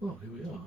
Well, here we are.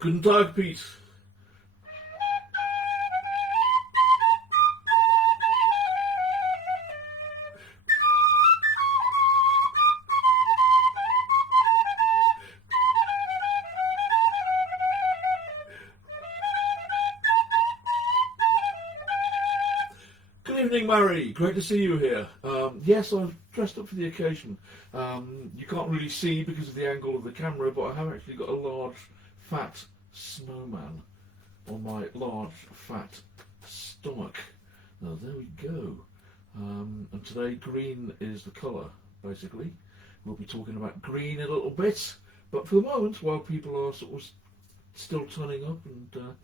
Guten Tag, Pete. Good evening, Murray. Great to see you here. Yes, I've dressed up for the occasion. You can't really see because of the angle of the camera, but I have actually got a large, fat snowman on my large, fat stomach. Now, there we go. And today, green is the colour, basically. We'll be talking about green in a little bit. But for the moment, while people are sort of still turning up and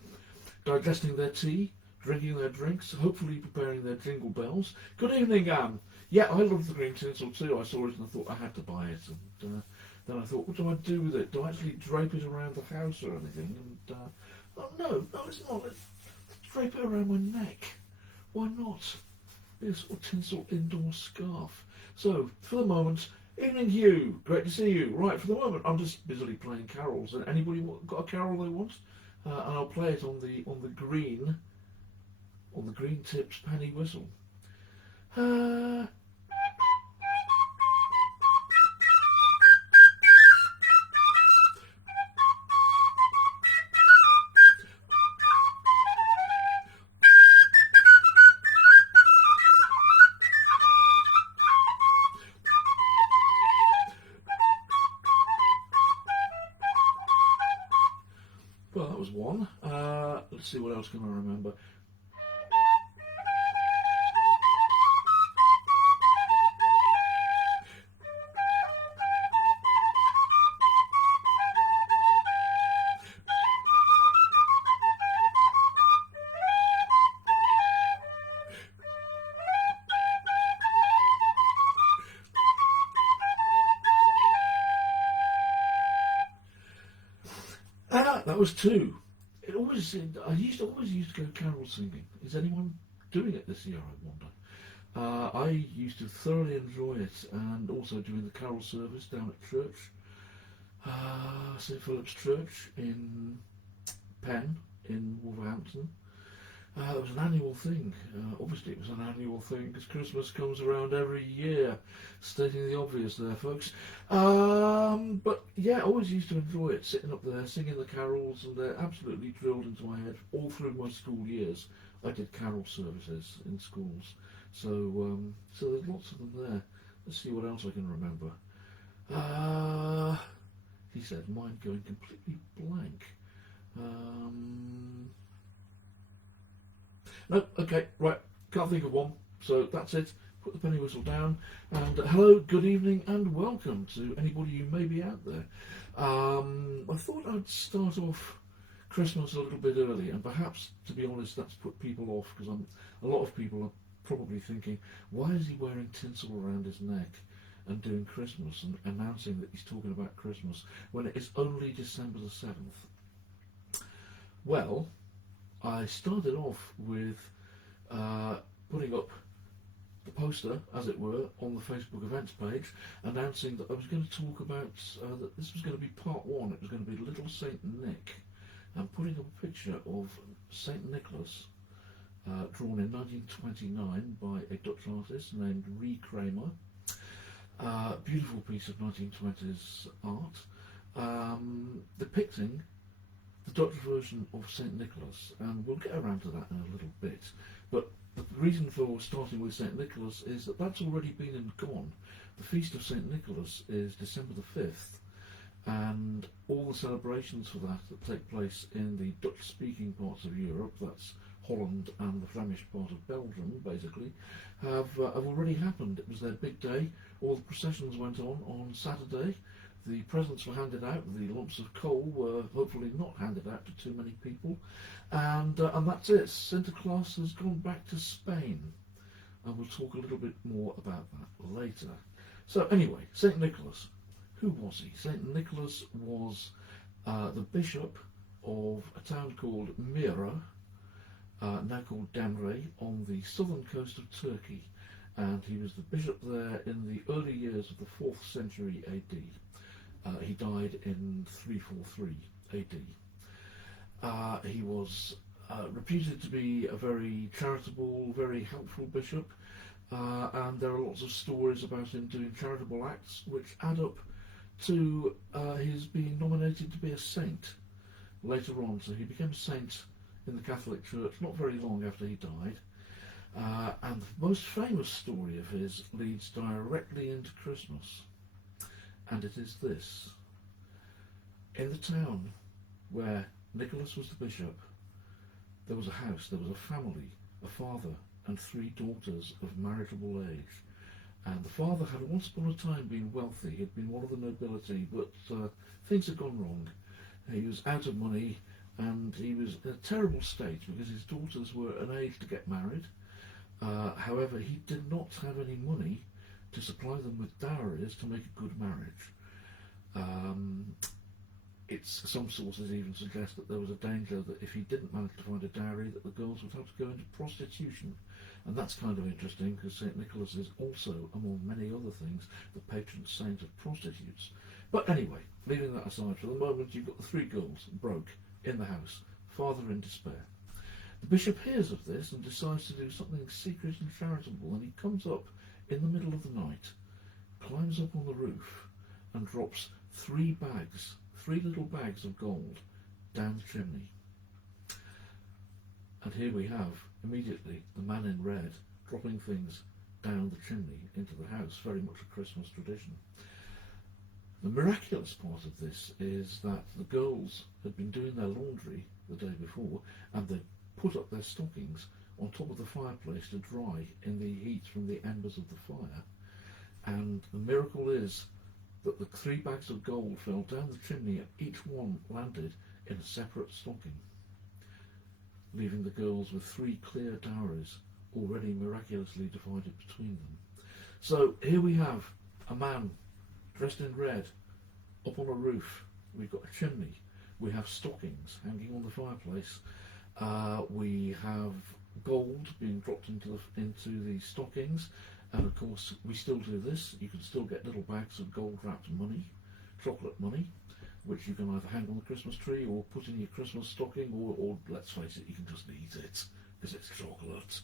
digesting their tea, drinking their drinks, hopefully preparing their jingle bells. Good evening, Anne. Yeah, I love the green tinsel too. I saw it and I thought I had to buy it. And then I thought, what do I do with it? Do I actually drape it around the house or anything? And oh no, it's not. Let's drape it around my neck. Why not? Be a sort of tinsel indoor scarf. So, for the moment, evening Hugh. Great to see you. Right, for the moment, I'm just busily playing carols. And anybody got a carol they want? And I'll play it on the green tipped penny whistle. Well, that was one. Let's see, what else can I remember? That was two. I always used to go carol singing. Is anyone doing it this year, I wonder? I used to thoroughly enjoy it, and also doing the carol service down at church, St Philip's Church in Penn in Wolverhampton. It was an annual thing. Obviously it was an annual thing because Christmas comes around every year, stating the obvious there, folks. But yeah, I always used to enjoy it, sitting up there singing the carols, and they're absolutely drilled into my head all through my school years. I did carol services in schools, so there's lots of them there. Let's see what else I can remember. He said, mine going completely blank. No, okay, right, can't think of one, so that's it. Put the penny whistle down, and hello, good evening, and welcome to anybody who may be out there. I thought I'd start off Christmas a little bit early, and perhaps, to be honest, that's put people off, because a lot of people are probably thinking, why is he wearing tinsel around his neck and doing Christmas, and announcing that he's talking about Christmas, when it is only December the 7th? Well, I started off with putting up the poster, as it were, on the Facebook events page, announcing that I was going to talk about, that this was going to be part one. It was going to be Little Saint Nick, and putting up a picture of Saint Nicholas drawn in 1929 by a Dutch artist named Ree Kramer. Beautiful piece of 1920s art, depicting the Dutch version of St. Nicholas, and we'll get around to that in a little bit. But the reason for starting with St. Nicholas is that that's already been and gone. The Feast of St. Nicholas is December the 5th, and all the celebrations for that take place in the Dutch-speaking parts of Europe, that's Holland and the Flemish part of Belgium, basically, have already happened. It was their big day. All the processions went on Saturday. The presents were handed out. The lumps of coal were hopefully not handed out to too many people. And that's it. Sinterklaas has gone back to Spain. And we'll talk a little bit more about that later. So anyway, St. Nicholas. Who was he? St. Nicholas was the bishop of a town called Mira, now called Damre, on the southern coast of Turkey. And he was the bishop there in the early years of the 4th century AD. He died in 343 AD. He was reputed to be a very charitable, very helpful bishop, and there are lots of stories about him doing charitable acts which add up to his being nominated to be a saint later on. So he became a saint in the Catholic Church not very long after he died. And the most famous story of his leads directly into Christmas. And it is this. In the town where Nicholas was the bishop, there was a house, there was a family, a father and 3 daughters of marriageable age. And the father had once upon a time been wealthy. He had been one of the nobility, but things had gone wrong. He was out of money, and he was in a terrible state because his daughters were an age to get married. However, he did not have any money to supply them with dowries to make a good marriage. Some sources even suggest that there was a danger that if he didn't manage to find a dowry, that the girls would have to go into prostitution. And that's kind of interesting, because St. Nicholas is also, among many other things, the patron saint of prostitutes. But anyway, leaving that aside for the moment, you've got the 3 girls, broke, in the house, father in despair. The bishop hears of this and decides to do something secret and charitable, and he comes up in the middle of the night, climbs up on the roof, and drops 3 little bags of gold down the chimney. And here we have, immediately, the man in red dropping things down the chimney into the house, very much a Christmas tradition. The miraculous part of this is that the girls had been doing their laundry the day before, and they put up their stockings on top of the fireplace to dry in the heat from the embers of the fire. And the miracle is that the 3 bags of gold fell down the chimney, and each one landed in a separate stocking, leaving the girls with 3 clear dowries already miraculously divided between them. So here we have a man dressed in red up on a roof. We've got a chimney. We have stockings hanging on the fireplace. We have gold being dropped into the stockings. And of course, we still do this. You can still get little bags of gold-wrapped money, chocolate money, which you can either hang on the Christmas tree or put in your Christmas stocking, or let's face it, you can just eat it, because it's chocolate.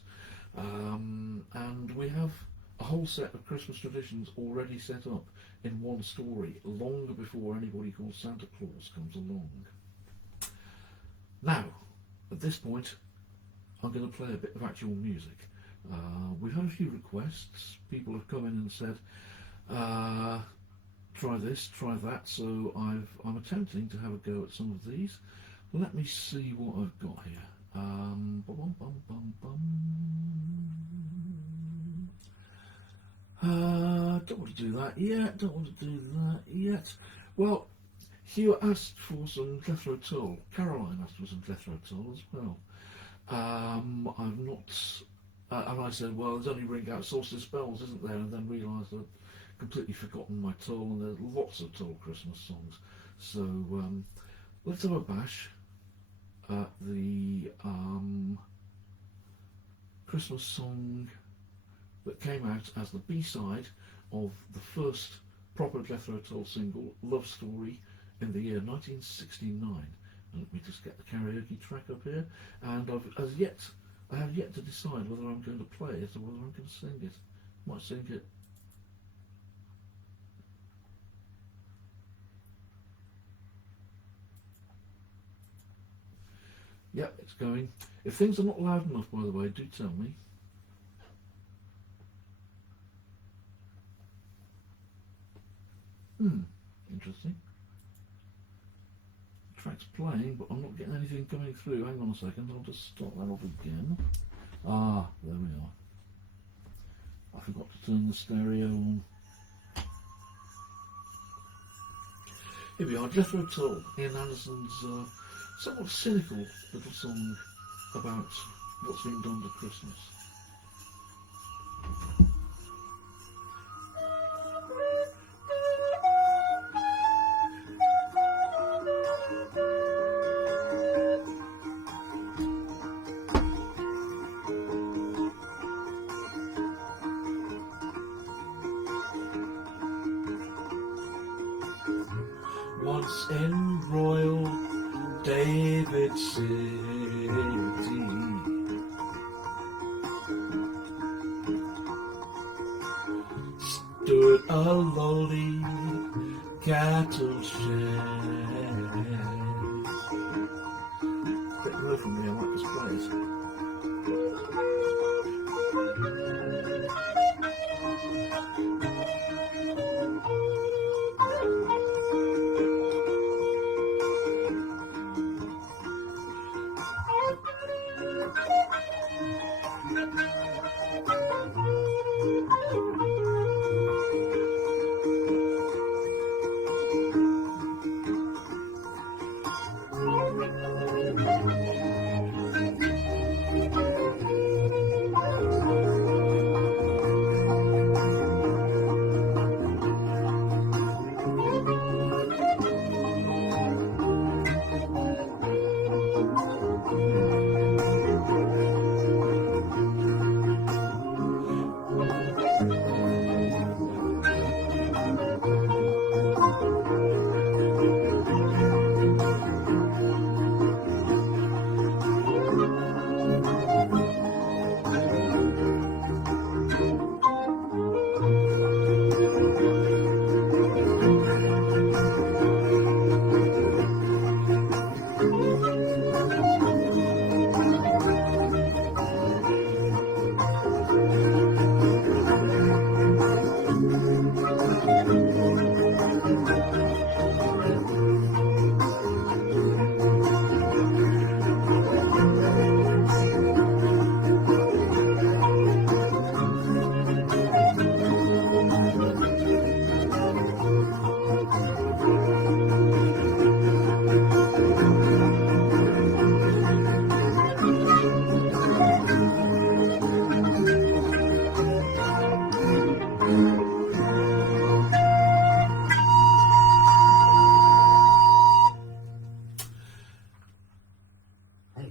And we have a whole set of Christmas traditions already set up in one story, long before anybody called Santa Claus comes along. Now, at this point, I'm going to play a bit of actual music. We've had a few requests. People have come in and said, try this, try that, so I'm attempting to have a go at some of these. Let me see what I've got here. Don't want to do that yet. Well, Hugh asked for some Jethro Tull. Caroline asked for some Jethro Tull as well. I've not... and I said, well, there's only Ring Out Solstice Bells, isn't there? And then realised I'd completely forgotten my Tull, and there's lots of Tull Christmas songs. So let's have a bash at the Christmas song that came out as the B-side of the first proper Jethro Tull single, Love Story, in the year 1969. And let me just get the karaoke track up here. And I've as yet I have yet to decide whether I'm going to play it or whether I'm going to sing it. Might sing it. Yep, it's going. If things are not loud enough, by the way, do tell me. Interesting. The track's playing, but I'm not getting anything coming through. Hang on a second, I'll just start that off again. Ah, there we are. I forgot to turn the stereo on. Here we are, Jethro Tull, Ian Anderson's somewhat cynical little song about what's being done to Christmas. Once in Royal David City, stood a lowly cattle shed. Bit low from me, I might just play it.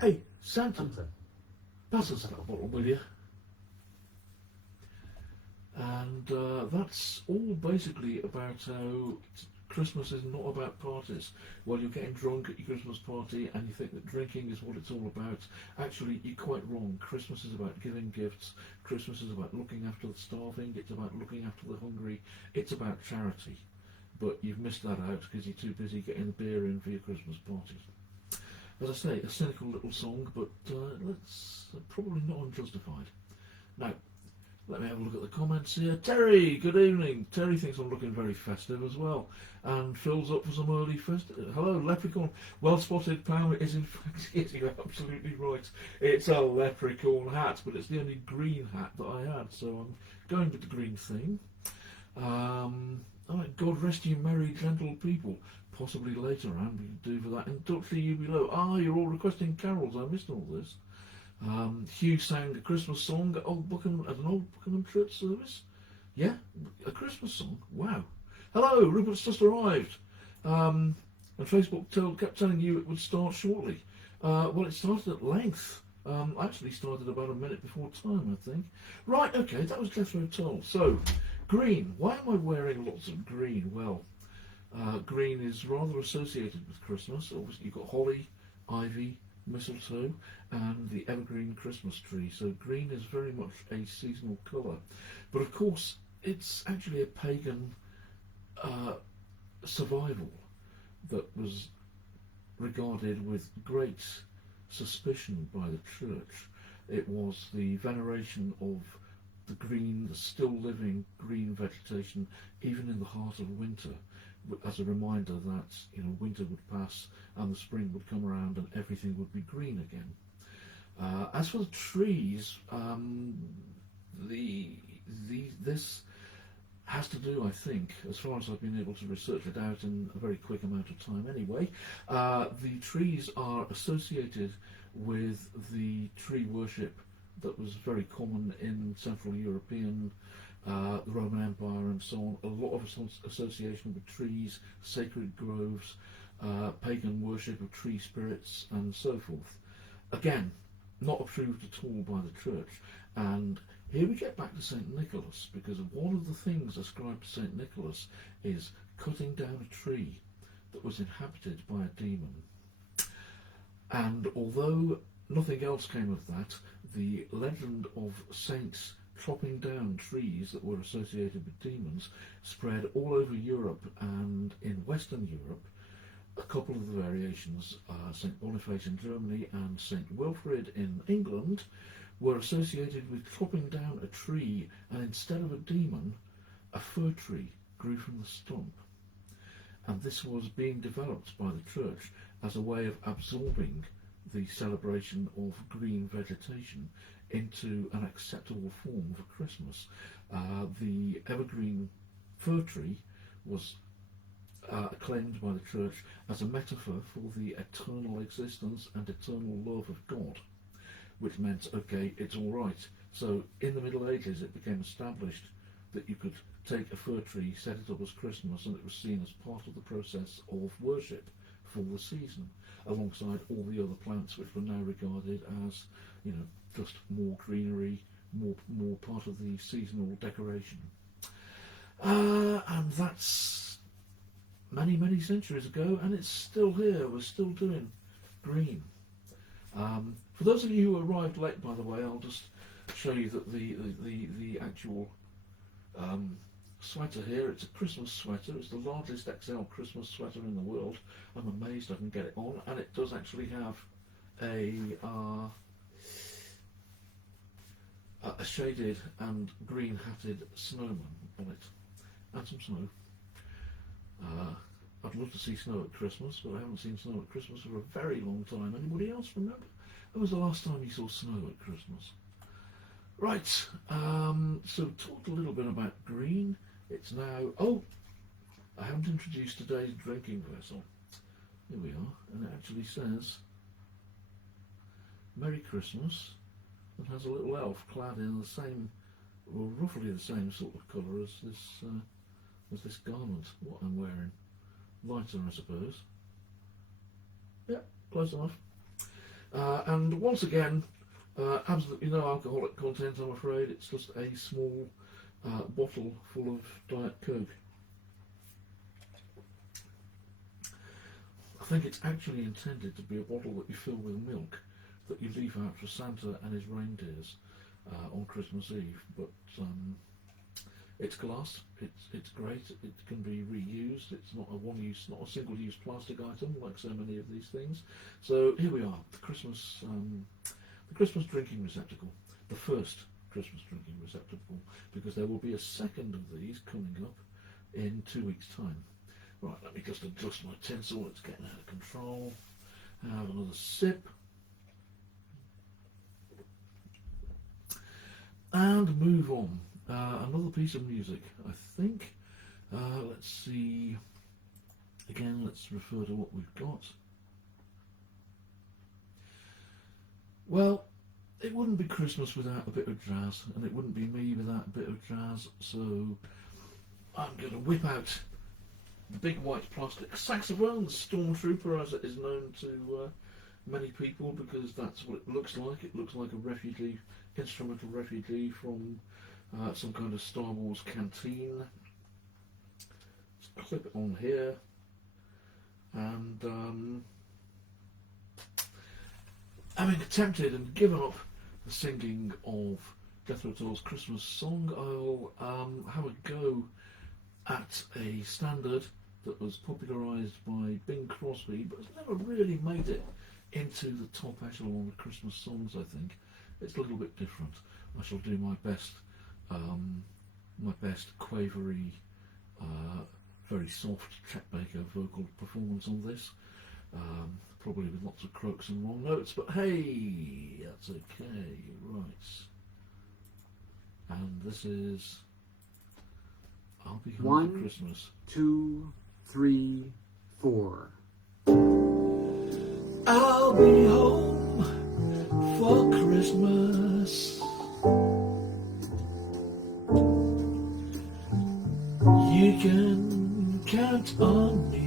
Hey, Santa, pass us that bottle, will you? And that's all basically about how Christmas is not about parties. Well, you're getting drunk at your Christmas party and you think that drinking is what it's all about. Actually, you're quite wrong. Christmas is about giving gifts. Christmas is about looking after the starving. It's about looking after the hungry. It's about charity. But you've missed that out because you're too busy getting the beer in for your Christmas parties. As I say, a cynical little song, but let's probably not unjustified. Now, let me have a look at the comments here. Terry, good evening. Terry thinks I'm looking very festive as well, and fills up for some early festive. Hello, Leprechaun. Well spotted, Pam. It is in fact, yes, you're absolutely right. It's a leprechaun hat, but it's the only green hat that I had, so I'm going with the green theme. God rest you, merry, gentle people. Possibly later, and we can do for that. And Dr. You below. You're all requesting carols. I missed all this. Hugh sang a Christmas song at an old Buckingham church service. Yeah, a Christmas song. Wow. Hello, Rupert's just arrived. And Facebook kept telling you it would start shortly. Well, it started at length. Actually started about a minute before time, I think. Right, okay, that was Jethro Tull. So, green. Why am I wearing lots of green? Well, green is rather associated with Christmas. Obviously, you've got holly, ivy, mistletoe, and the evergreen Christmas tree. So green is very much a seasonal colour. But of course, it's actually a pagan survival that was regarded with great suspicion by the church. It was the veneration of the green, the still living green vegetation, even in the heart of winter, as a reminder that winter would pass and the spring would come around and everything would be green again. As for the trees, this has to do, I think, as far as I've been able to research it out in a very quick amount of time anyway, the trees are associated with the tree worship that was very common in Central European, the Roman Empire and so on. A lot of association with trees, sacred groves, pagan worship of tree spirits and so forth. Again, not approved at all by the church. And here we get back to St. Nicholas, because one of the things ascribed to St. Nicholas is cutting down a tree that was inhabited by a demon. And although nothing else came of that, the legend of saints chopping down trees that were associated with demons spread all over Europe, and in Western Europe, a couple of the variations, St. Boniface in Germany and St. Wilfrid in England, were associated with chopping down a tree, and instead of a demon, a fir tree grew from the stump. And this was being developed by the church as a way of absorbing the celebration of green vegetation into an acceptable form for Christmas. The evergreen fir tree was claimed by the church as a metaphor for the eternal existence and eternal love of God, which meant, okay, it's all right. So in the Middle Ages it became established that you could take a fir tree, set it up as Christmas, and it was seen as part of the process of worship for the season, alongside all the other plants which were now regarded as, just more greenery, more part of the seasonal decoration. And that's many, many centuries ago, and it's still here. We're still doing green. For those of you who arrived late, by the way, I'll just show you that the actual sweater here, it's a Christmas sweater. It's the largest XL Christmas sweater in the world. I'm amazed I can get it on, and it does actually have a shaded and green hatted snowman on it, and some snow. I'd love to see snow at Christmas, but I haven't seen snow at Christmas for a very long time. Anybody else remember? When was the last time you saw snow at Christmas? Right, so talked a little bit about green. It's now, I haven't introduced today's drinking vessel. Here we are, and it actually says Merry Christmas. It has a little elf clad in the same, or roughly the same sort of colour as this garment, what I'm wearing. Lighter, I suppose. Yep, close enough. And once again, absolutely no alcoholic content, I'm afraid. It's just a small bottle full of Diet Coke. I think it's actually intended to be a bottle that you fill with milk that you leave out for Santa and his reindeers on Christmas Eve. But it's glass. It's great. It can be reused. It's not a one-use, not a single-use plastic item like so many of these things. So here we are, the Christmas drinking receptacle, the first Christmas drinking receptacle, because there will be a second of these coming up in 2 weeks' time. Right, let me just adjust my tinsel. It's getting out of control. Have another sip. And move on. Another piece of music, I think. Let's see. Again, let's refer to what we've got. Well, it wouldn't be Christmas without a bit of jazz, and it wouldn't be me without a bit of jazz, so I'm going to whip out the big white plastic saxophone, the Stormtrooper, as it is known to many people, because that's what it looks like. It looks like a refugee, instrumental refugee from some kind of Star Wars canteen. Let's clip it on here, and having attempted and given up the singing of Jethro Tull's Christmas song, I'll have a go at a standard that was popularised by Bing Crosby, but has never really made it into the top echelon of Christmas songs. I think it's a little bit different. I shall do my best quavery, very soft Chet Baker vocal performance on this, probably with lots of croaks and wrong notes, but hey, that's okay, right. And this is I'll Be Home for Christmas. 1, 2, 3, 4. I'll be home for Christmas. You can count on me.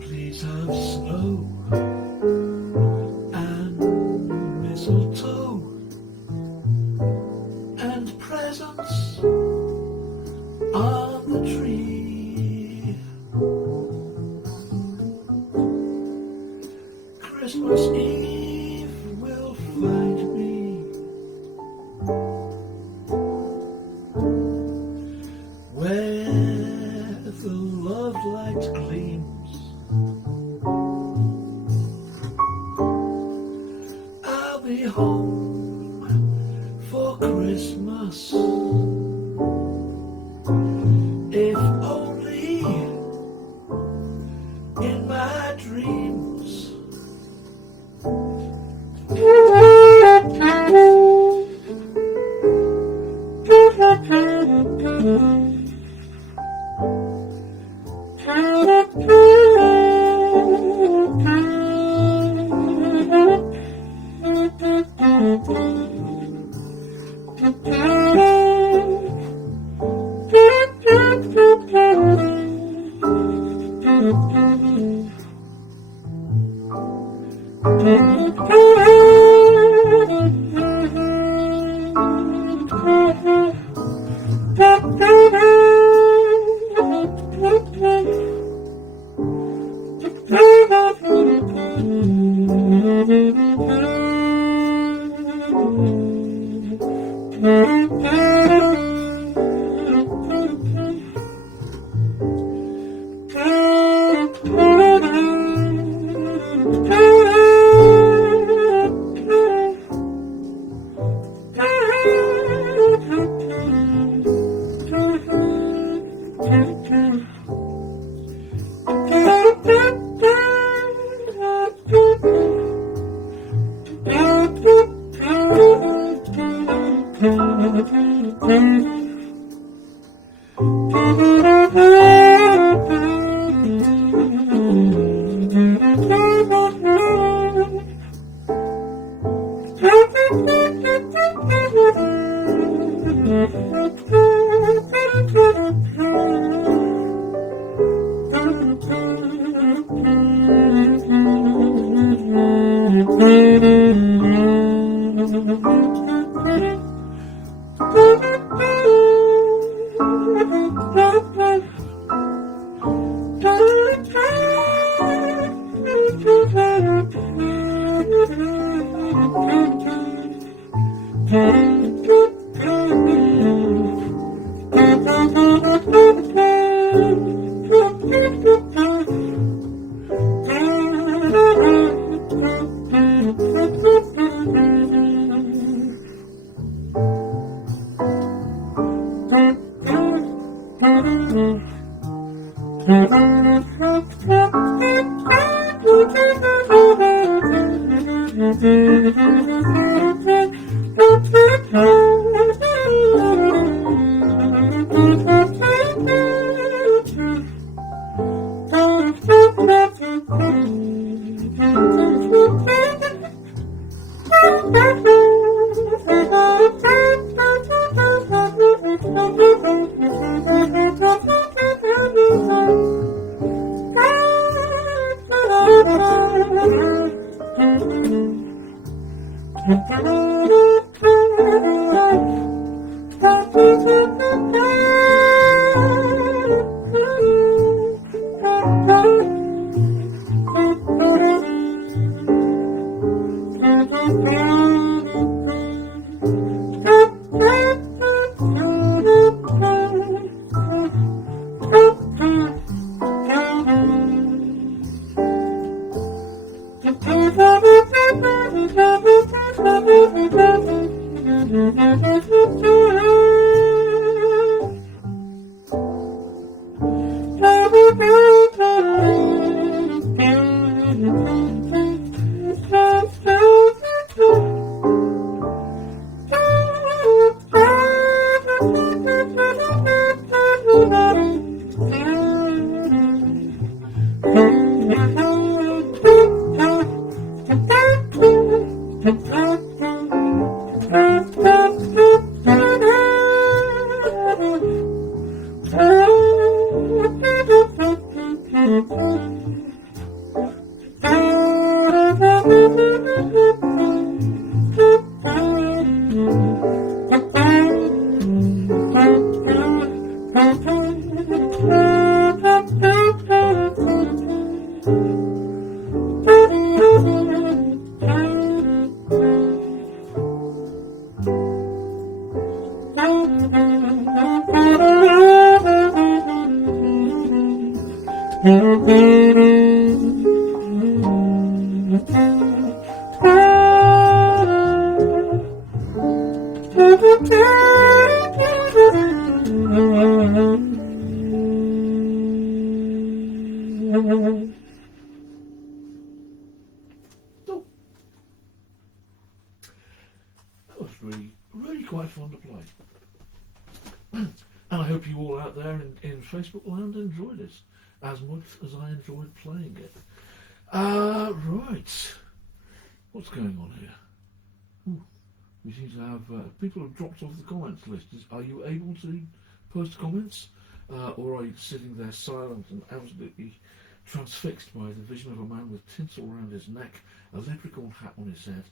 Please have snow and mistletoe and presents on the tree. Christmas Eve will find me where the love light gleams. I'll be home for Christmas, if only in my dreams. Oh, that was really quite fun to play. And I hope you all out there in Facebook land enjoyed it as much as I enjoyed playing it. Right. What's going on here? Ooh, we seem to have people have dropped off the comments list. Are you able to post comments? Or are you sitting there silent and absolutely transfixed by the vision of a man with tinsel around his neck, a leprechaun hat on his head,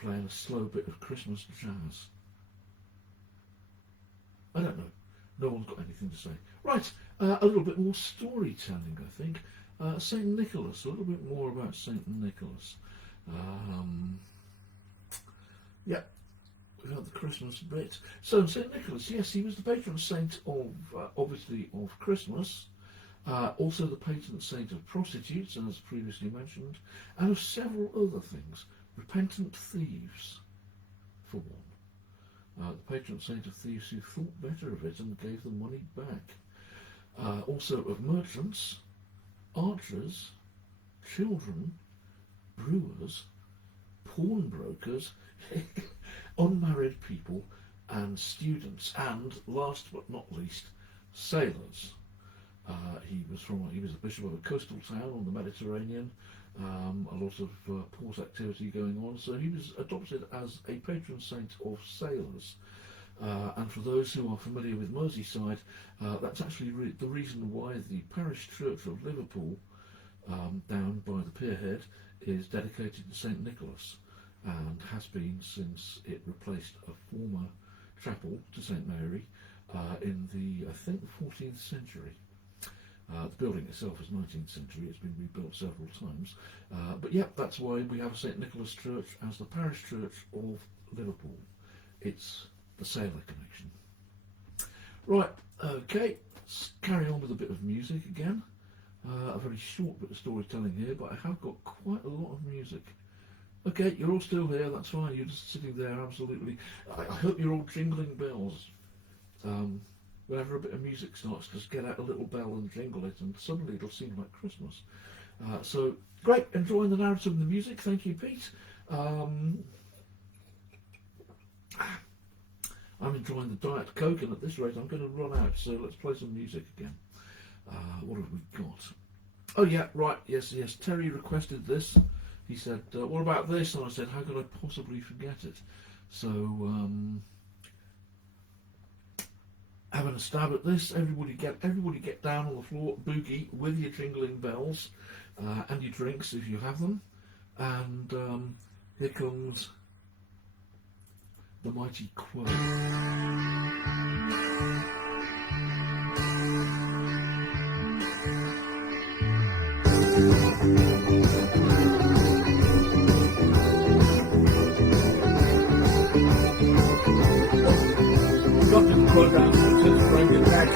playing a slow bit of Christmas jazz? I don't know. No one's got anything to say. Right, a little bit more storytelling, I think. St. Nicholas, a little bit more about St. Nicholas. Yep, we've had the Christmas bit. So St. Nicholas, yes, he was the patron saint of, obviously, of Christmas. Also the patron saint of prostitutes, as previously mentioned, and of several other things. Repentant thieves, for one. The patron saint of thieves who thought better of it and gave the money back. Also of merchants, archers, children, brewers, pawnbrokers, unmarried people, and students, and last but not least, sailors. He was a bishop of a coastal town on the Mediterranean. A lot of port activity going on, so he was adopted as a patron saint of sailors. And for those who are familiar with Merseyside, that's actually the reason why the parish church of Liverpool, down by the pierhead, is dedicated to St. Nicholas, and has been since it replaced a former chapel to St. Mary in the, I think, 14th century. The building itself is 19th century, it's been rebuilt several times. But yeah, that's why we have St. Nicholas Church as the parish church of Liverpool. It's the sailor connection. Right, okay, let's carry on with a bit of music again. A very short bit of storytelling here, but I have got quite a lot of music. Okay, you're all still here, that's fine, you're just sitting there, absolutely. I hope you're all jingling bells. Whenever a bit of music starts, just get out a little bell and jingle it, and suddenly it'll seem like Christmas. So, great, enjoying the narrative and the music, thank you, Pete. I'm enjoying the Diet Coke, and at this rate I'm going to run out, so let's play some music again. What have we got? Oh yeah, right, yes, Terry requested this. He said, what about this? And I said, how could I possibly forget it? So, having a stab at this, everybody get down on the floor, boogie with your jingling bells and your drinks if you have them, and here comes the mighty Quo. Got to put down to bring it back.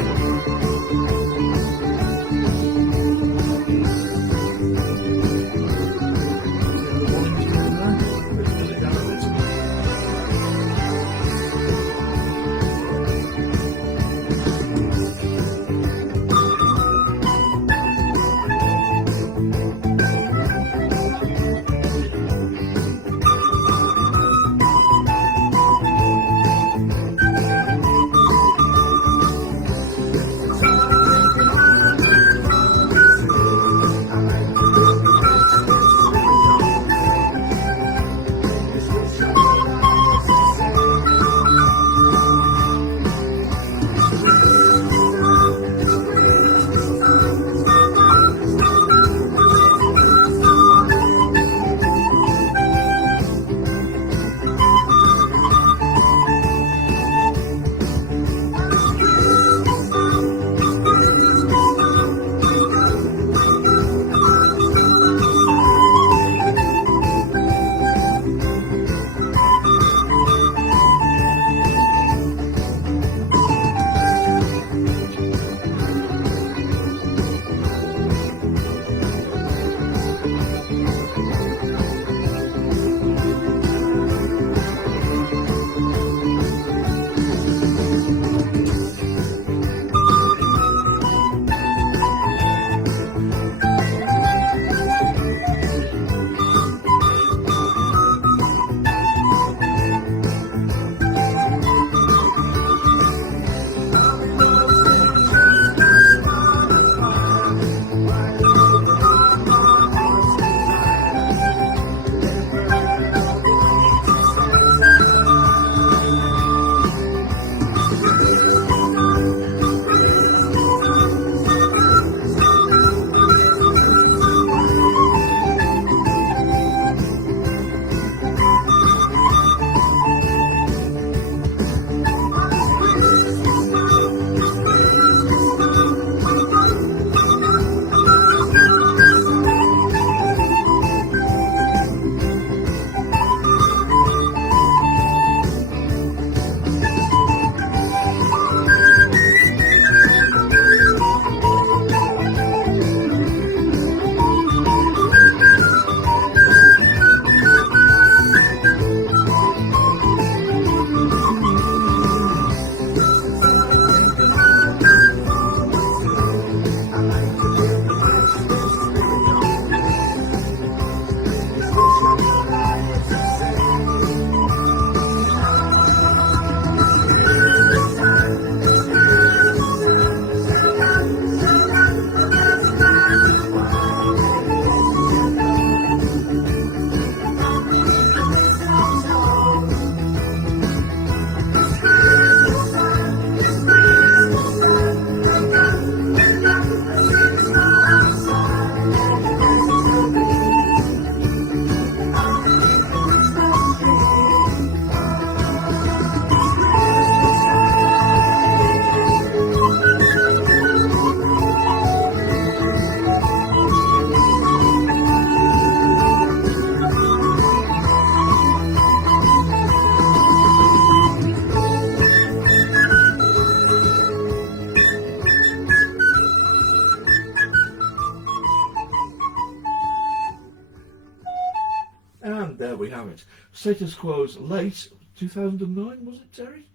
we have it. Status Quo's late 2009, was it, Terry?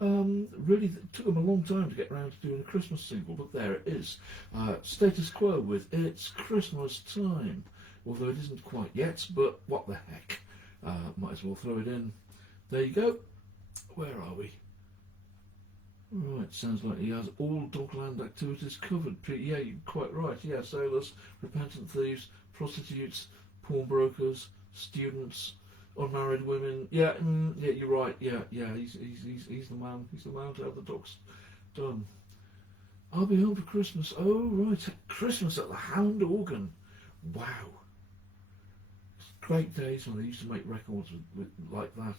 Really it took them a long time to get around to doing a Christmas single, but there it is. Status Quo with It's Christmas Time. Although it isn't quite yet, but what the heck. Might as well throw it in. There you go. Where are we? Right, sounds like he has all Dogland activities covered. Yeah, you're quite right. Yeah, sailors, repentant thieves, prostitutes, pawnbrokers, students, unmarried women. Yeah, yeah, you're right. Yeah, he's the man. He's the man to have the dogs done. I'll be home for Christmas. Oh, right, Christmas at the Hound Organ. Wow. Great days when they used to make records with like that.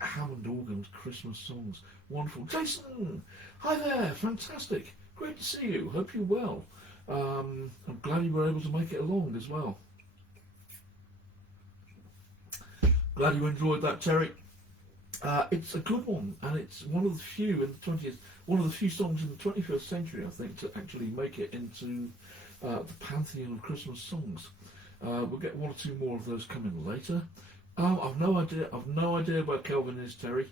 Hammond organs, Christmas songs. Wonderful. Jason! Hi there! Fantastic! Great to see you. Hope you're well. I'm glad you were able to make it along as well. Glad you enjoyed that, Terry. It's a good one, and it's one of the few in the 20th, one of the few songs in the 21st century, I think, to actually make it into the pantheon of Christmas songs. We'll get one or two more of those coming later. I've no idea where Kelvin is, Terry.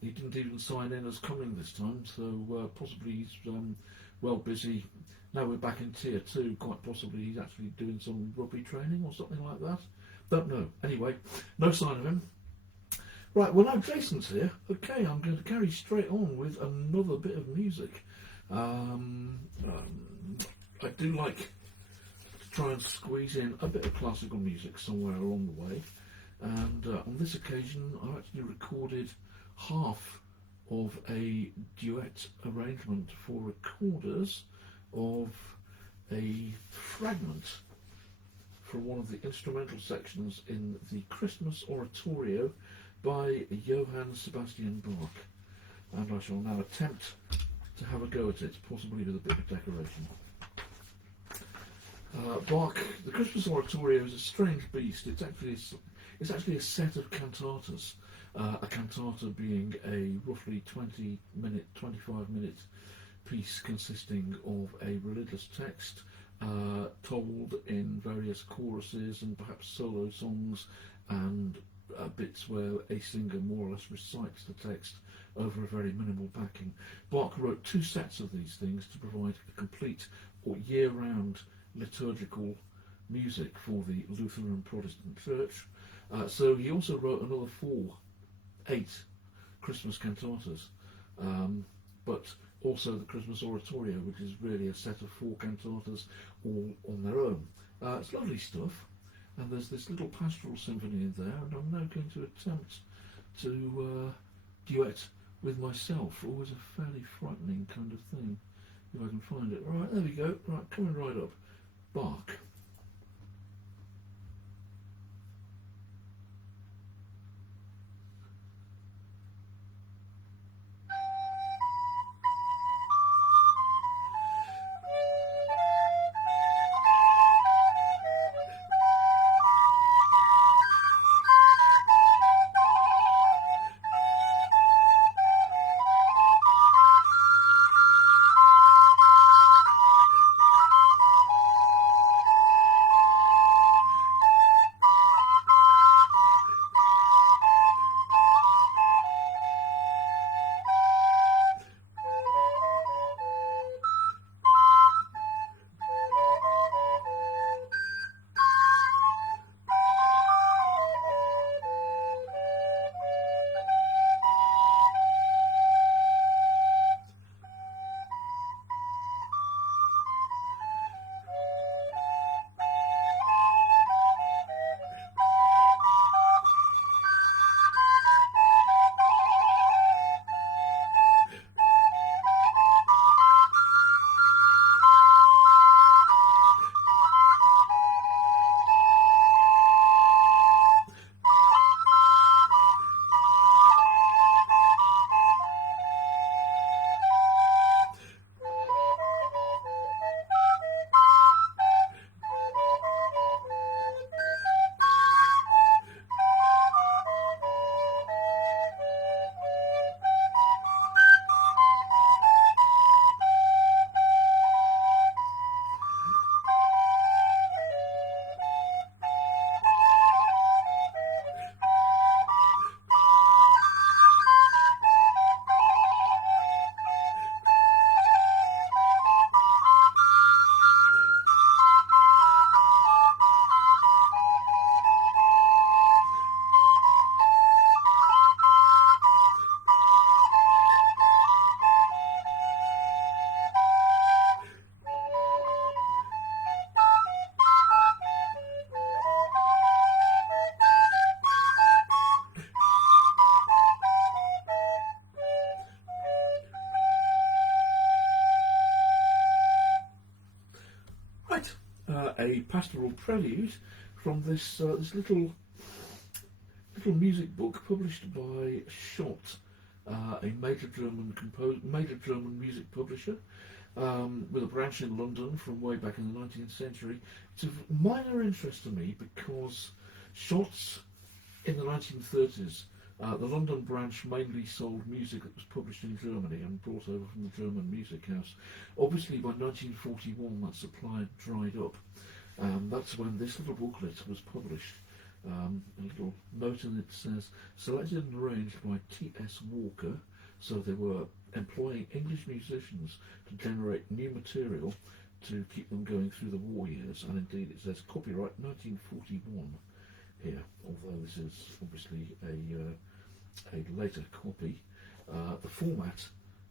He didn't even sign in as coming this time, so possibly he's well busy. Now we're back in tier 2, quite possibly he's actually doing some rugby training or something like that. Don't know. Anyway, no sign of him. Right, well now Jason's here. Okay, I'm going to carry straight on with another bit of music. I do like to try and squeeze in a bit of classical music somewhere along the way. And on this occasion, I actually recorded half of a duet arrangement for recorders of a fragment from one of the instrumental sections in the Christmas Oratorio by Johann Sebastian Bach. And I shall now attempt to have a go at it, possibly with a bit of decoration. Bach, the Christmas Oratorio is a strange beast. It's actually a set of cantatas, a cantata being a roughly 25-minute piece consisting of a religious text told in various choruses and perhaps solo songs and bits where a singer more or less recites the text over a very minimal backing. Bach wrote 2 sets of these things to provide a complete or year-round liturgical music for the Lutheran Protestant Church. So he also wrote another 8 Christmas cantatas, but also the Christmas Oratorio, which is really a set of 4 cantatas all on their own. It's lovely stuff, and there's this little pastoral symphony in there, and I'm now going to attempt to duet with myself. Always a fairly frightening kind of thing, if I can find it. Right, there we go. Right, coming right up. Bach. a pastoral prelude from this little music book published by Schott, a major German music publisher, with a branch in London from way back in the 19th century. It's of minor interest to me because Schott's in the 1930s, the London branch mainly sold music that was published in Germany and brought over from the German music house. Obviously, by 1941, that supply had dried up. That's when this little booklet was published. A little note in it says, selected and arranged by T.S. Walker, so they were employing English musicians to generate new material to keep them going through the war years, and indeed it says copyright 1941 here, although this is obviously a later copy. The format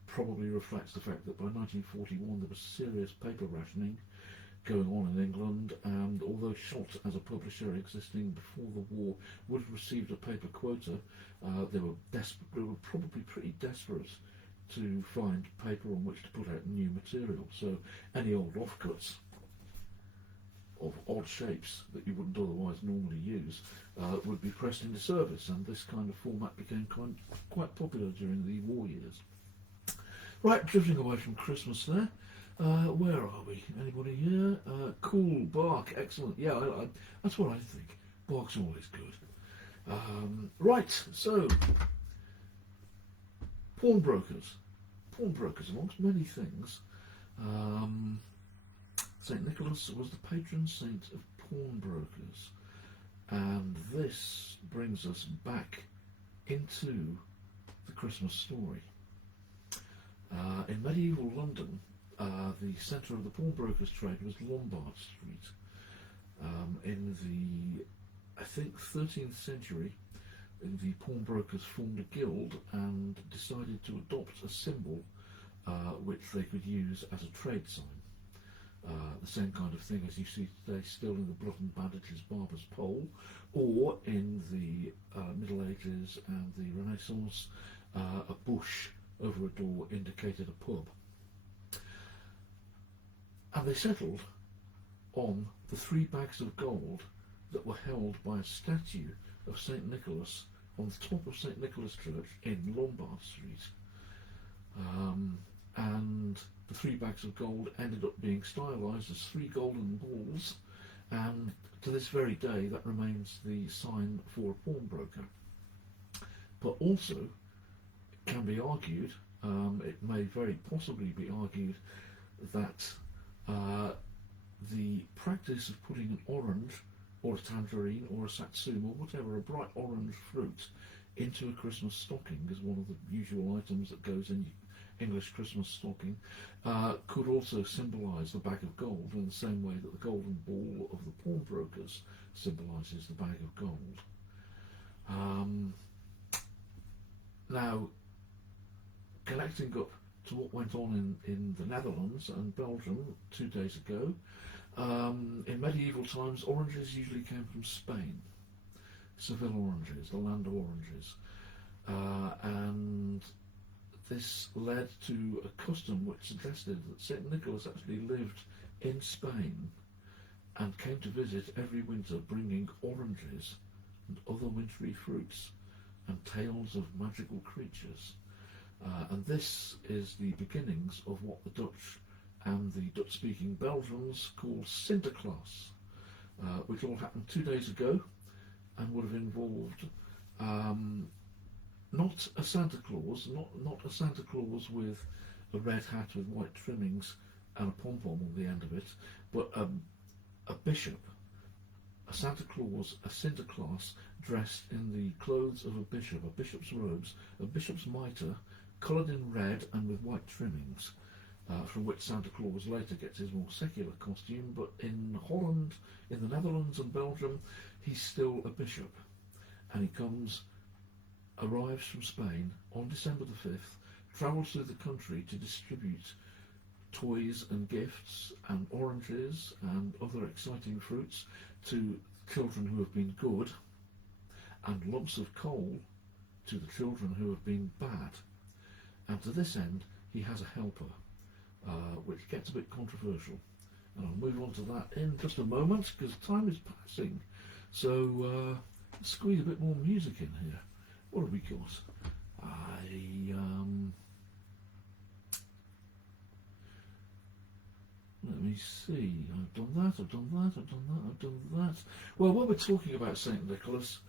probably reflects the fact that by 1941 there was serious paper rationing going on in England, and although Schott as a publisher existing before the war would have received a paper quota, they were probably pretty desperate to find paper on which to put out new material, so any old offcuts of odd shapes that you wouldn't otherwise normally use would be pressed into service, and this kind of format became quite popular during the war years. Right, drifting away from Christmas there. Where are we? Anybody here? Cool, Bark, excellent. Yeah, that's what I think. Bark's always good. Right, so pawnbrokers. Pawnbrokers, amongst many things. St. Nicholas was the patron saint of pawnbrokers, and this brings us back into the Christmas story. In medieval London, the centre of the pawnbrokers trade was Lombard Street. In the, I think, 13th century, the pawnbrokers formed a guild and decided to adopt a symbol which they could use as a trade sign. The same kind of thing as you see today still in the blood and bandages barber's pole, or in the Middle Ages and the Renaissance, a bush over a door indicated a pub. And they settled on the 3 bags of gold that were held by a statue of St. Nicholas on the top of St. Nicholas Church in Lombard Street. And the 3 bags of gold ended up being stylised as 3 golden balls, and to this very day that remains the sign for a pawnbroker. But also, it can be argued, it may very possibly be argued, that the practice of putting an orange or a tangerine or a satsuma or whatever, a bright orange fruit, into a Christmas stocking is one of the usual items that goes in English Christmas stocking, could also symbolise the bag of gold in the same way that the golden ball of the pawnbrokers symbolises the bag of gold. Now, connecting up to what went on in the Netherlands and Belgium 2 days ago, in medieval times oranges usually came from Spain, Seville oranges, the land of oranges, and this led to a custom which suggested that St. Nicholas actually lived in Spain and came to visit every winter bringing oranges and other wintry fruits and tales of magical creatures. And this is the beginnings of what the Dutch and the Dutch-speaking Belgians call Sinterklaas, which all happened 2 days ago and would have involved not a Santa Claus, not a Santa Claus with a red hat with white trimmings and a pom-pom on the end of it, but a bishop, a Santa Claus, a Sinterklaas dressed in the clothes of a bishop, a bishop's robes, a bishop's mitre, coloured in red and with white trimmings, from which Santa Claus later gets his more secular costume, but in Holland, in the Netherlands and Belgium, he's still a bishop, and he arrives from Spain on December the 5th, travels through the country to distribute toys and gifts and oranges and other exciting fruits to children who have been good, and lumps of coal to the children who have been bad. And to this end, he has a helper, which gets a bit controversial. And I'll move on to that in just a moment because time is passing. So let's squeeze a bit more music in here. What have we got? Let me see. I've done that, I've done that, I've done that, I've done that. Well, while we're talking about St. Nicholas,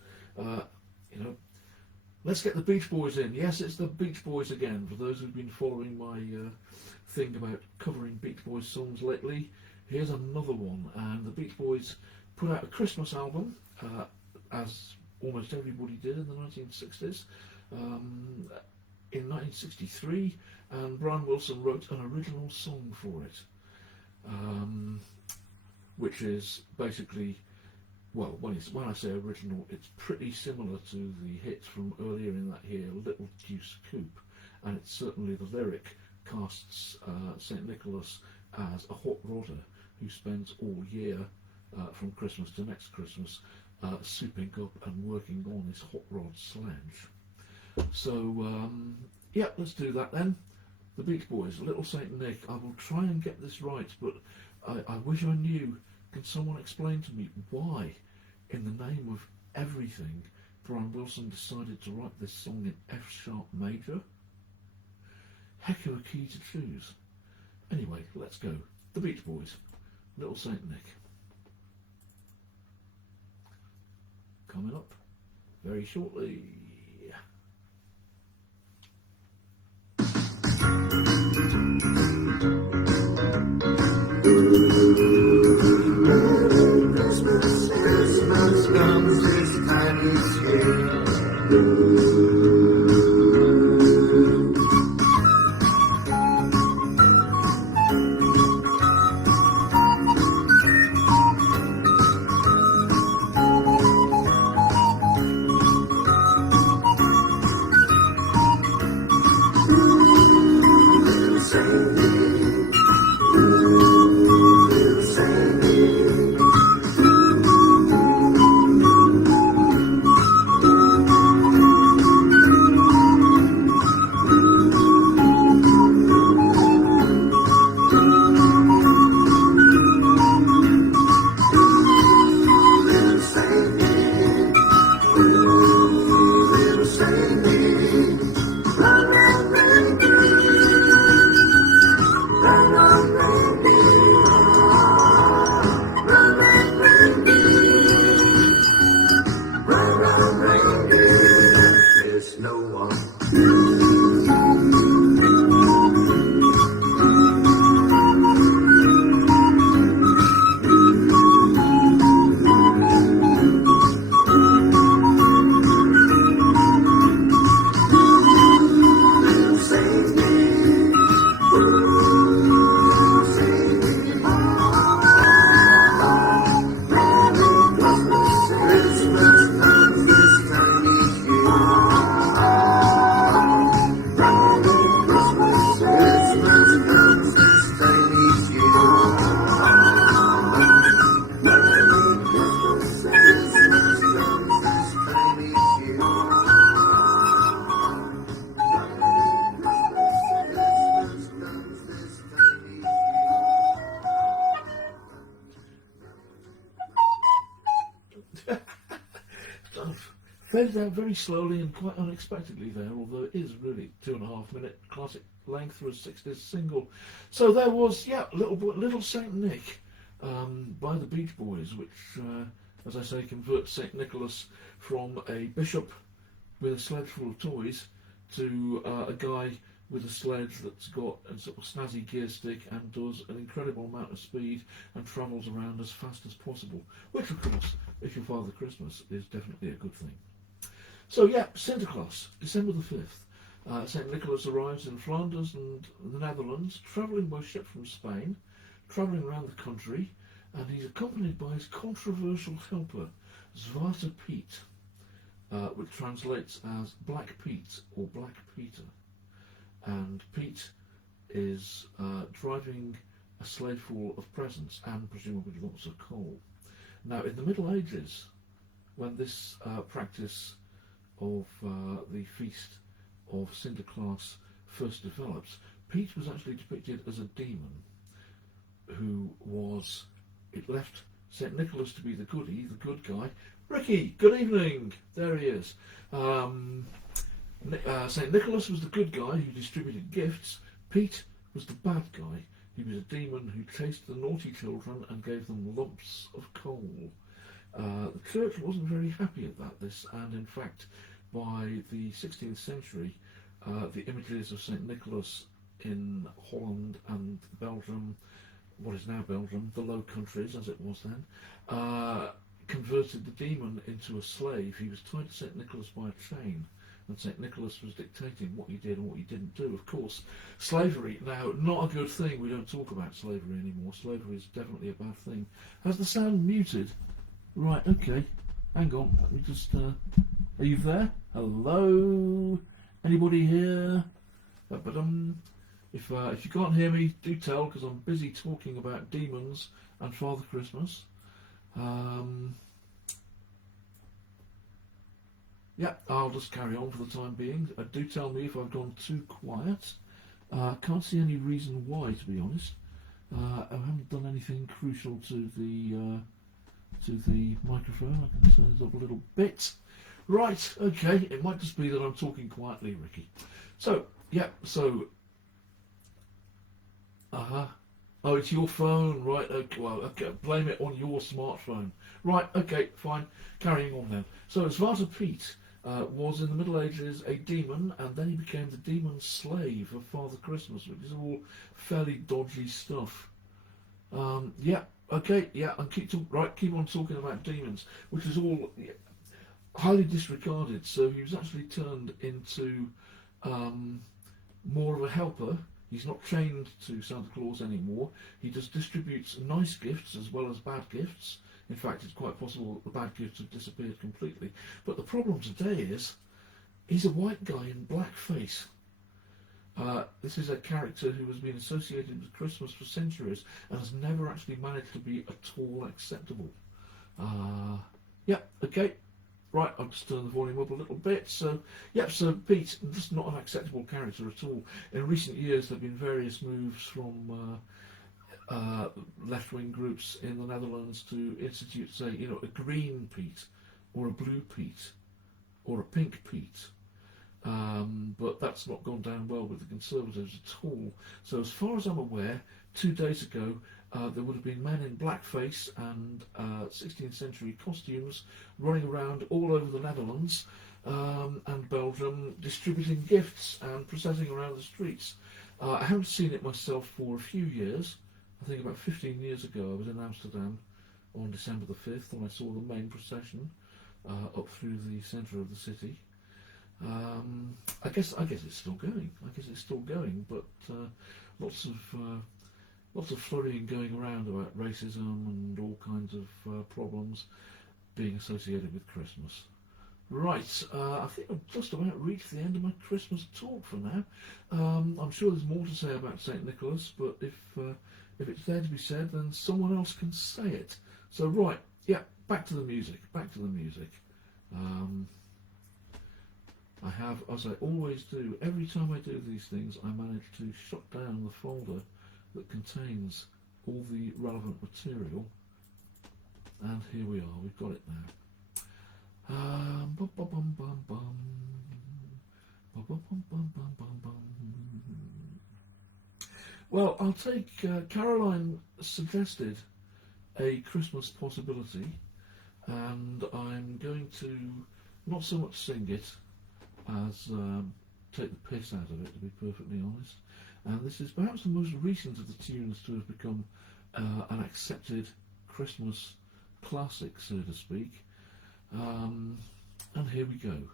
let's get the Beach Boys in. Yes, it's the Beach Boys again. For those who've been following my thing about covering Beach Boys songs lately, here's another one. And the Beach Boys put out a Christmas album, as almost everybody did in the 1960s, in 1963, and Brian Wilson wrote an original song for it, which is basically, well, when I say original, it's pretty similar to the hit from earlier in that year, Little Deuce Coupe, and it's certainly the lyric casts St. Nicholas as a hot rodder who spends all year, from Christmas to next Christmas, souping up and working on his hot rod sledge. So, yeah, let's do that then. The Beach Boys, Little Saint Nick. I will try and get this right, but I wish I knew. Can someone explain to me why, in the name of everything, Brian Wilson decided to write this song in F sharp major? Heck of a key to choose. Anyway, let's go. The Beach Boys, Little Saint Nick. Coming up very shortly. Christmas comes this time each year. There's no one. Faded out very slowly and quite unexpectedly there, although it is really 2.5 minute classic length for a 60s single. So there was, yeah, Little Saint Nick by the Beach Boys, which, as I say, converts Saint Nicholas from a bishop with a sledge full of toys to a guy with a sledge that's got a sort of snazzy gear stick and does an incredible amount of speed and travels around as fast as possible, which of course, if you're Father Christmas, is definitely a good thing. So yeah, Sinterklaas, December the 5th. St. Nicholas arrives in Flanders and the Netherlands, travelling by ship from Spain, travelling around the country, and he's accompanied by his controversial helper, Zwarte Piet, which translates as Black Pete or Black Peter. And Pete is driving a sleigh full of presents and presumably lots of coal. Now, in the Middle Ages, when this practice of the feast of Sinterklaas first develops, Pete was actually depicted as a demon. it left St Nicholas to be the goodie, the good guy. Ricky, good evening. There he is. St Nicholas was the good guy who distributed gifts. Pete was the bad guy. He was a demon who chased the naughty children and gave them lumps of coal. The church wasn't very happy about this, and in fact, by the 16th century, the images of St Nicholas in Holland and Belgium, what is now Belgium, the Low Countries as it was then, converted the demon into a slave. He was tied to St Nicholas by a chain, and St Nicholas was dictating what you did and what you didn't do. Of course, slavery, now, not a good thing. We don't talk about slavery anymore. Slavery is definitely a bad thing. Has the sound muted? Right, okay. Hang on, let me just... are you there? Hello? Anybody here? If you can't hear me, do tell, because I'm busy talking about demons and Father Christmas. Yeah, I'll just carry on for the time being. Do tell me if I've gone too quiet. Can't see any reason why, to be honest. I haven't done anything crucial to the microphone. I can turn it up a little bit. Right, okay. It might just be that I'm talking quietly, Ricky. So, yeah, so... Oh, it's your phone, right? Okay, well, okay, blame it on your smartphone. Right, okay, fine. Carrying on then. So, Svata Pete was in the Middle Ages a demon, and then he became the demon's slave of Father Christmas, which is all fairly dodgy stuff. Yeah, okay, yeah, and keep on talking about demons, which is all highly disregarded. So he was actually turned into more of a helper. He's not chained to Santa Claus anymore. He just distributes nice gifts as well as bad gifts. In fact, it's quite possible that the bad gifts have disappeared completely. But the problem today is, he's a white guy in blackface. This is a character who has been associated with Christmas for centuries and has never actually managed to be at all acceptable. Yeah, okay. Right, I'll just turn the volume up a little bit. So, yeah, so Pete, just not an acceptable character at all. In recent years, there have been various moves from left-wing groups in the Netherlands to institute, say, you know, a green Pete, or a blue Pete, or a pink Pete. But that's not gone down well with the Conservatives at all. So as far as I'm aware, 2 days ago, there would have been men in blackface and 16th century costumes running around all over the Netherlands and Belgium, distributing gifts and processing around the streets. I haven't seen it myself for a few years. I think about 15 years ago I was in Amsterdam on December the 5th, and I saw the main procession up through the centre of the city. I guess it's still going. But lots of flurrying going around about racism and all kinds of problems being associated with Christmas. Right, I think I've just about reached the end of my Christmas talk for now. I'm sure there's more to say about St Nicholas, but if it's there to be said, then someone else can say it. So right, yeah, back to the music. I have, as I always do, every time I do these things, I manage to shut down the folder that contains all the relevant material. And here we are, we've got it now. Well, I'll take, Caroline suggested a Christmas possibility, and I'm going to not so much sing it as take the piss out of it, to be perfectly honest. And this is perhaps the most recent of the tunes to have become an accepted Christmas classic, so to speak. And here we go.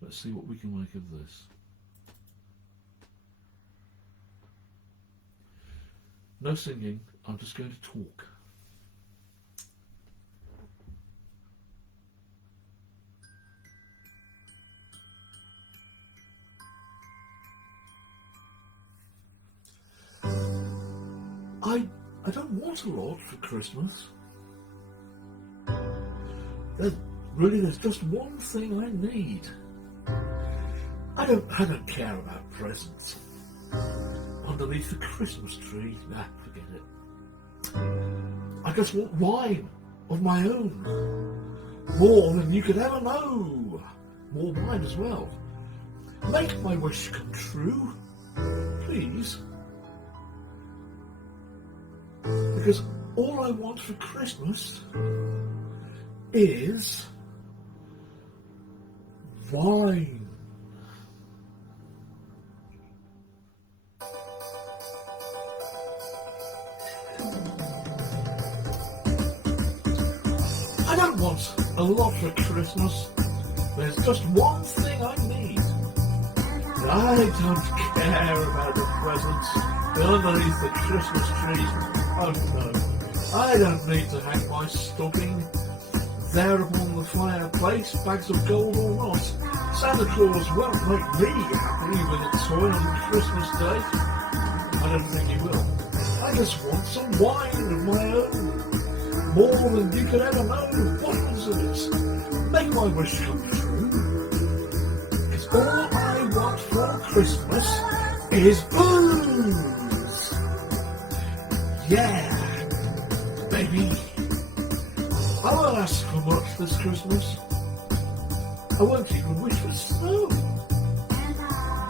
Let's see what we can make of this. No singing, I'm just going to talk. I don't want a lot for Christmas. There's just one thing I need. I don't care about presents. underneath the Christmas tree. Nah, forget it. I just want wine of my own. More than you could ever know. More wine as well. Make my wish come true, please. Because all I want for Christmas is wine. I don't want a lot for Christmas. There's just one thing I need. I don't care about the presents underneath the Christmas tree. Oh no, I don't need to hang my stocking there upon the fireplace, bags of gold or not. Santa Claus won't make me happy with a toy on Christmas Day. I don't think he will. I just want some wine of my own. More than you could ever know. Bottles of it. Make my wish come true. It's all I want for Christmas is booze. Yeah, baby. I won't ask for much this Christmas. I won't even wish for snow.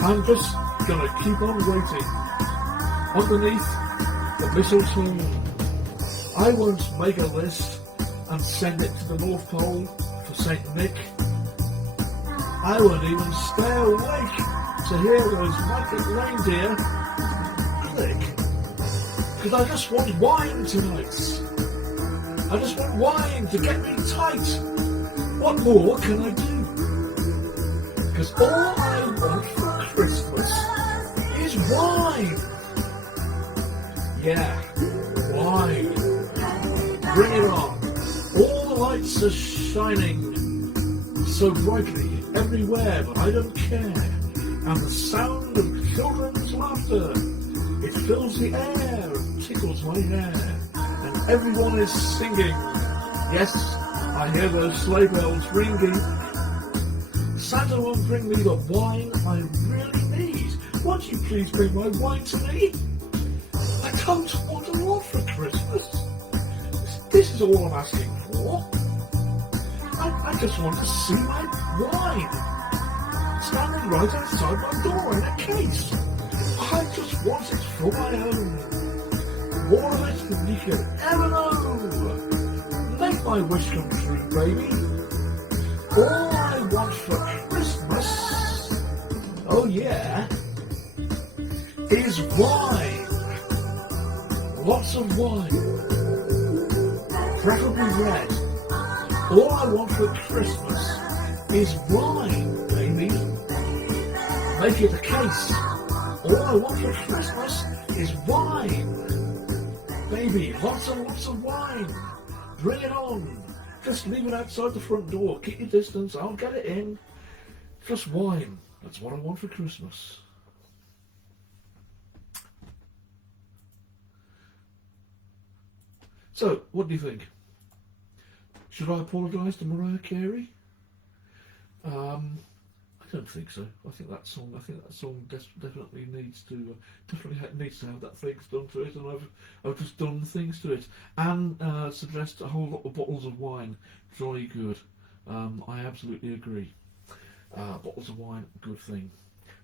I'm just gonna keep on waiting underneath the mistletoe. I won't make a list and send it to the North Pole for St. Nick. I won't even stay awake to hear those mighty reindeer click. Because I just want wine tonight. I just want wine to get me tight. What more can I do? Because all I want for Christmas is wine. Yeah, wine. Bring it on. All the lights are shining so brightly everywhere, but I don't care. And the sound of children's laughter, it fills the air and tickles my hair. And everyone is singing. Yes, I hear those sleigh bells ringing. Santa won't bring me the wine I really need. Won't you please bring my wine to me? I don't want a lot for Christmas. This is all I'm asking for. I just want to see my wine. Standing right outside my door in a case. I just want it for my own. More of it than you can ever know. Make my wish come true, baby. All I want for Christmas, oh yeah, is wine. Lots of wine. Preferably red. All I want for Christmas is wine, baby. Make it a case. All I want for Christmas is wine. Baby, lots and lots of wine. Bring it on. Just leave it outside the front door. Keep your distance. I'll get it in. Just wine. That's what I want for Christmas. So, what do you think? Should I apologise to Mariah Carey? I don't think so. I think that song definitely needs to have that things done to it, and I've just done things to it, and suggest a whole lot of bottles of wine. Jolly good. I absolutely agree. Bottles of wine, good thing.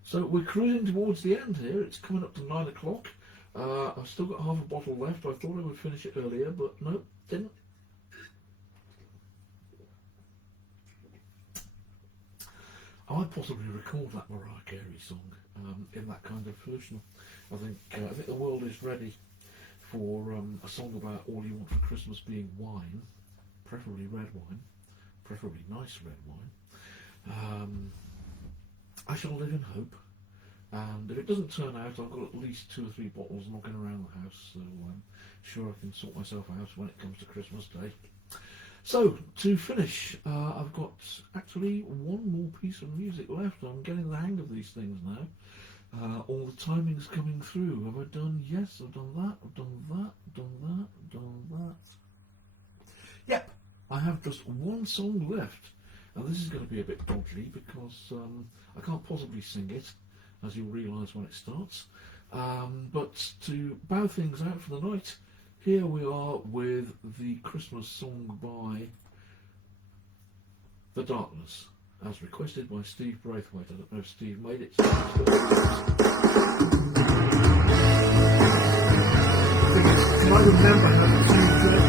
So we're cruising towards the end here. It's coming up to 9 o'clock. I've still got half a bottle left. I thought I would finish it earlier, but no, didn't. I might possibly record that Mariah Carey song in that kind of version. I think the world is ready for a song about all you want for Christmas being wine, preferably red wine, preferably nice red wine. I shall live in hope. And if it doesn't turn out, I've got at least 2 or 3 bottles knocking around the house, so I'm sure I can sort myself out when it comes to Christmas Day. So, to finish, I've got actually one more piece of music left. I'm getting the hang of these things now. All the timing's coming through. Have I done? Yes, I've done that, I've done that, I've done that, I've done that. Yep, I have just one song left. Now this is going to be a bit dodgy because I can't possibly sing it, as you'll realise when it starts. But to bow things out for the night, here we are with the Christmas song by The Darkness, as requested by Steve Braithwaite. I don't know if Steve made it. I remember how to do that.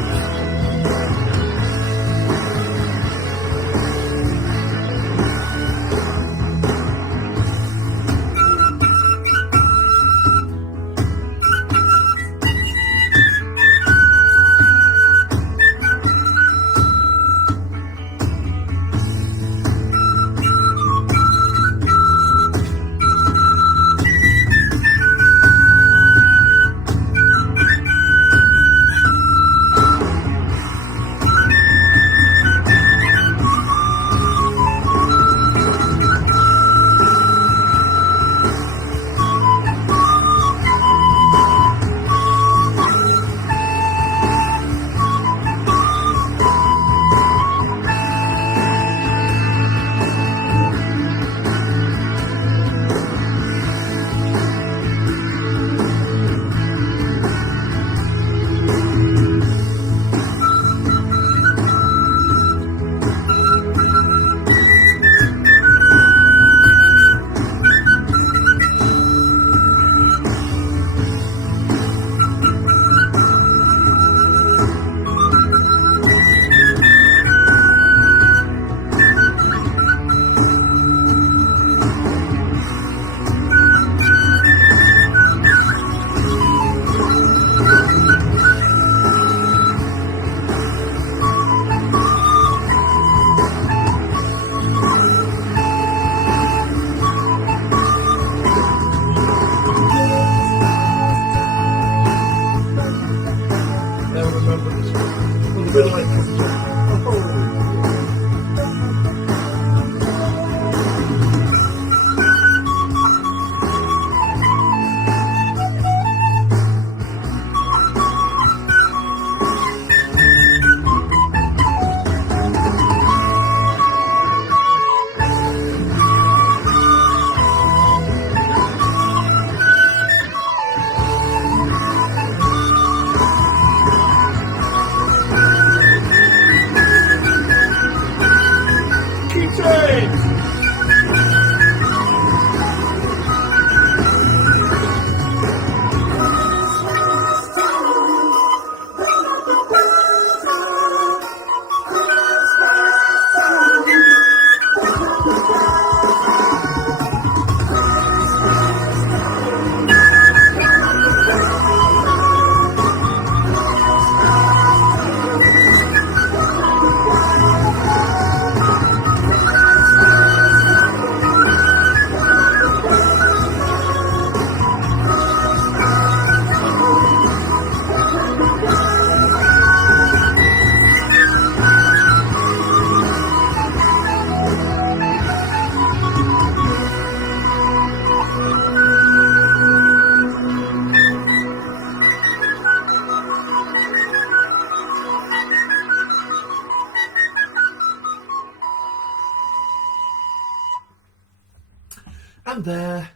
And there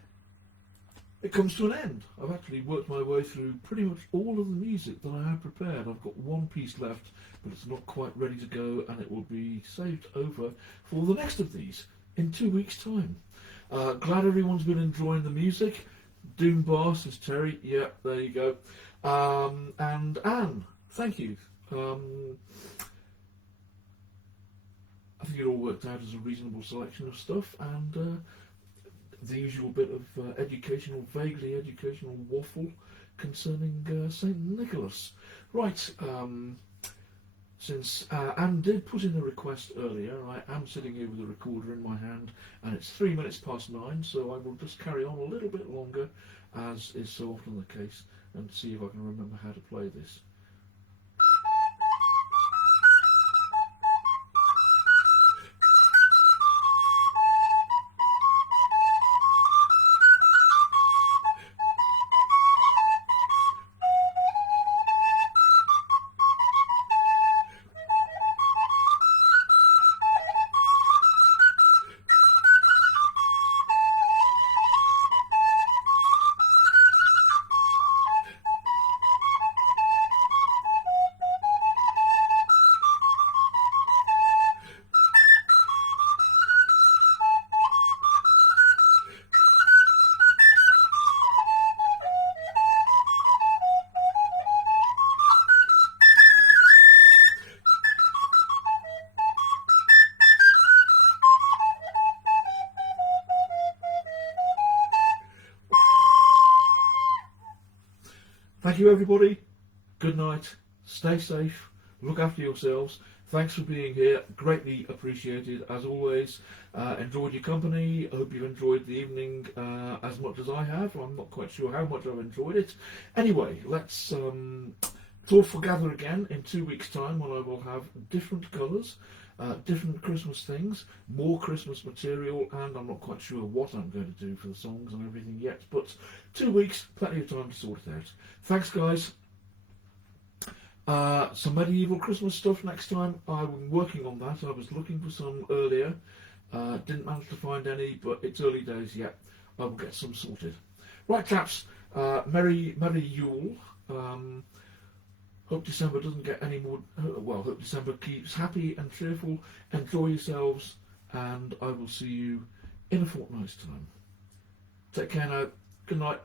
it comes to an end. I've actually worked my way through pretty much all of the music that I had prepared. I've got one piece left, but it's not quite ready to go, and it will be saved over for the next of these in 2 weeks' time. Glad everyone's been enjoying the music. Doom Bar, says Terry. Yeah, there you go. And Anne, thank you. I think it all worked out as a reasonable selection of stuff, and the usual bit of educational, vaguely educational waffle concerning St. Nicholas. Right, since Anne did put in a request earlier, I am sitting here with a recorder in my hand, and it's 3 minutes past 9, so I will just carry on a little bit longer, as is so often the case, and see if I can remember how to play this. Thank you, everybody. Good night. Stay safe. Look after yourselves. Thanks for being here. Greatly appreciated, as always. Enjoyed your company. I hope you've enjoyed the evening as much as I have. I'm not quite sure how much I've enjoyed it. Anyway, let's gather again in 2 weeks' time when I will have different colours, different Christmas things, more Christmas material, and I'm not quite sure what I'm going to do for the songs and everything yet. But 2 weeks, plenty of time to sort it out. Thanks, guys. Some medieval Christmas stuff next time. I'm working on that. I was looking for some earlier. Didn't manage to find any, but it's early days yet. I will get some sorted. Right, chaps. Merry Yule. Hope December doesn't get any more. Hope December keeps happy and cheerful. Enjoy yourselves, and I will see you in a fortnight's time. Take care now. Good night.